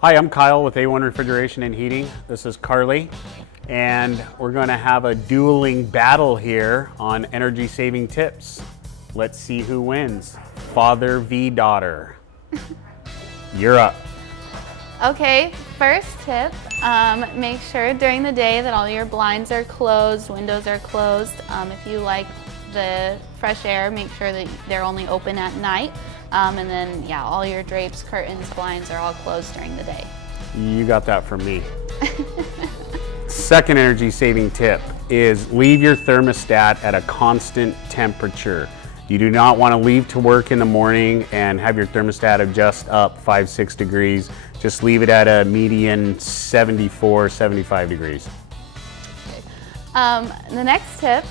Hi, I'm Kyle with A1 Refrigeration and Heating. This is Carly, and we're going to have a dueling battle here on energy saving tips. Let's see who wins. Father v. daughter. You're up. Okay, first tip, make sure during the day that all your blinds are closed, windows are closed. If you like the fresh air, make sure that they're only open at night. And then, yeah, all your drapes, curtains, blinds are all closed during the day. You got that from me. Second energy saving tip is leave your thermostat at a constant temperature. You do not want to leave to work in the morning and have your thermostat adjust up 5-6 degrees. Just leave it at a median 74, 75 degrees. The next tip,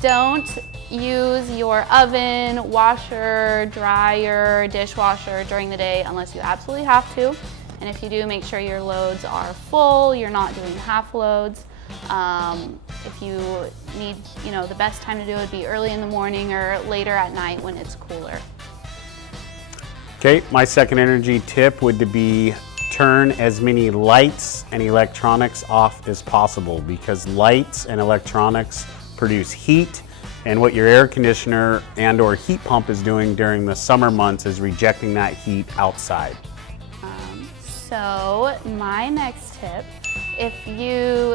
don't use your oven, washer, dryer, dishwasher during the day unless you absolutely have to. And if you do, make sure your loads are full, you're not doing half loads. If you need, the best time to do it would be early in the morning or later at night when it's cooler. Okay, my second energy tip would be turn as many lights and electronics off as possible, because lights and electronics produce heat, and what your air conditioner and or heat pump is doing during the summer months is rejecting that heat outside. So my next tip,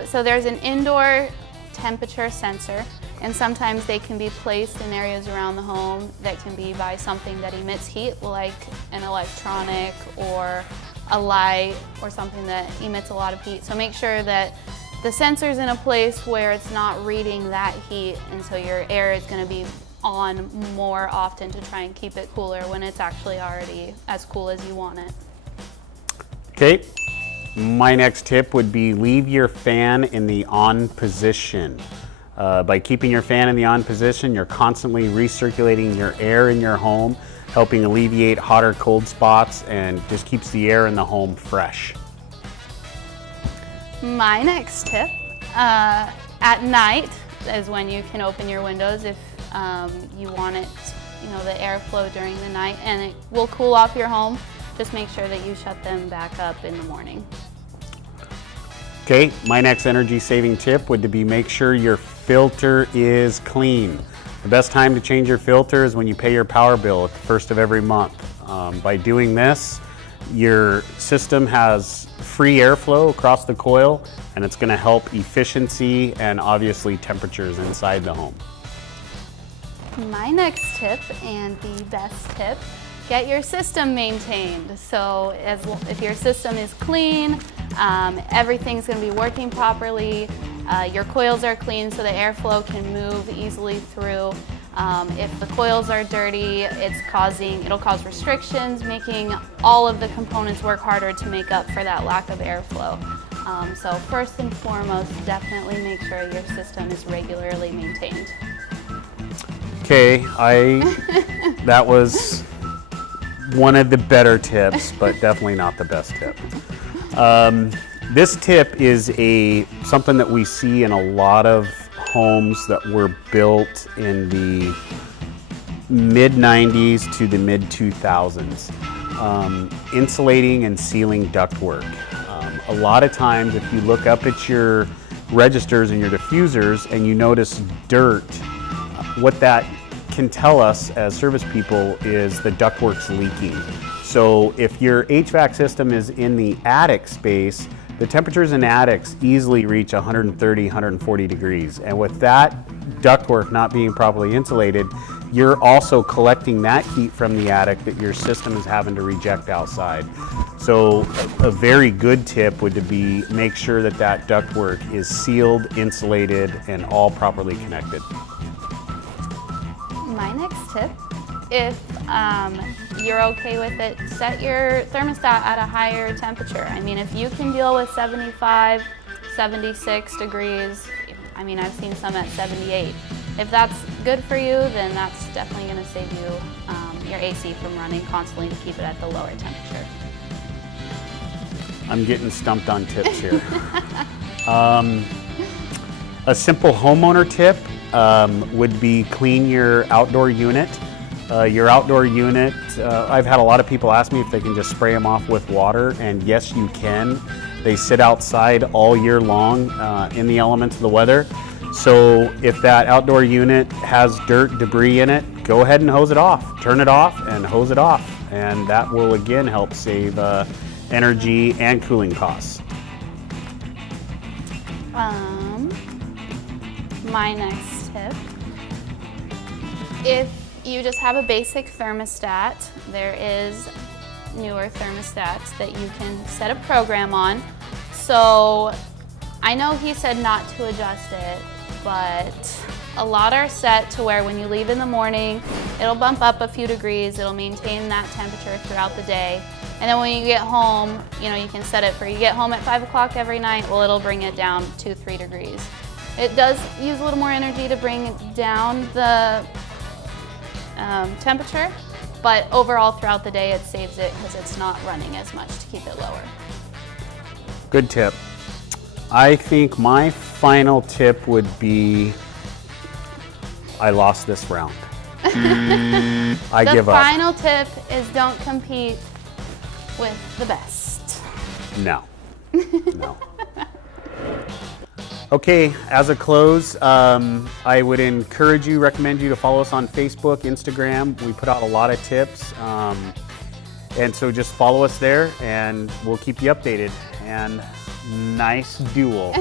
so there's an indoor temperature sensor, and sometimes they can be placed in areas around the home that can be by something that emits heat, like an electronic or a light or something that emits a lot of heat. So make sure that the sensor's in a place where it's not reading that heat, and so your air is going to be on more often to try and keep it cooler when it's actually already as cool as you want it. Okay, my next tip would be leave your fan in the on position. By keeping your fan in the on position, you're constantly recirculating your air in your home, helping alleviate hot or cold spots, and just keeps the air in the home fresh. My next tip, at night is when you can open your windows if you want it, the airflow during the night, and it will cool off your home. Just make sure that you shut them back up in the morning. Okay, my next energy saving tip would be make sure your filter is clean. The best time to change your filter is when you pay your power bill at the first of every month. By doing this, your system has free airflow across the coil, and it's going to help efficiency and obviously temperatures inside the home. My next tip, and the best tip, get your system maintained. So if your system is clean, everything's going to be working properly. Your coils are clean so the airflow can move easily through. If the coils are dirty, it'll cause restrictions, making all of the components work harder to make up for that lack of airflow. So first and foremost, definitely make sure your system is regularly maintained. Okay, that was one of the better tips, but definitely not the best tip. This tip is something that we see in a lot of homes that were built in the mid-90s to the mid-2000s. Insulating and sealing ductwork. A lot of times if you look up at your registers and your diffusers and you notice dirt, what that can tell us as service people is the ductwork's leaking. So if your HVAC system is in the attic space, the temperatures in attics easily reach 130, 140 degrees. And with that ductwork not being properly insulated, you're also collecting that heat from the attic that your system is having to reject outside. So a very good tip would be make sure that that ductwork is sealed, insulated, and all properly connected. My next tip, if you're okay with it, set your thermostat at a higher temperature. I mean, if you can deal with 75, 76 degrees, I've seen some at 78. If that's good for you, then that's definitely going to save you your AC from running constantly to keep it at the lower temperature. I'm getting stumped on tips here. A simple homeowner tip would be clean your outdoor unit. Your outdoor unit, I've had a lot of people ask me if they can just spray them off with water, and yes, you can. They sit outside all year long in the elements of the weather. So if that outdoor unit has dirt, debris in it, go ahead and hose it off. Turn it off and hose it off. And that will again help save energy and cooling costs. My next tip, if you just have a basic thermostat, there is newer thermostats that you can set a program on. So I know he said not to adjust it, but a lot are set to where when you leave in the morning, it'll bump up a few degrees, it'll maintain that temperature throughout the day. And then when you get home, you know, you can set it for, you get home at 5 o'clock every night, well, it'll bring it down 2-3 degrees. It does use a little more energy to bring down the temperature, but overall throughout the day it saves it because it's not running as much to keep it lower. Good tip. I think my final tip would be, I lost this round. I give up. The final tip is don't compete with the best. No. No. Okay, as a close, I would recommend you to follow us on Facebook, Instagram. We put out a lot of tips. And so just follow us there and we'll keep you updated. And nice duel.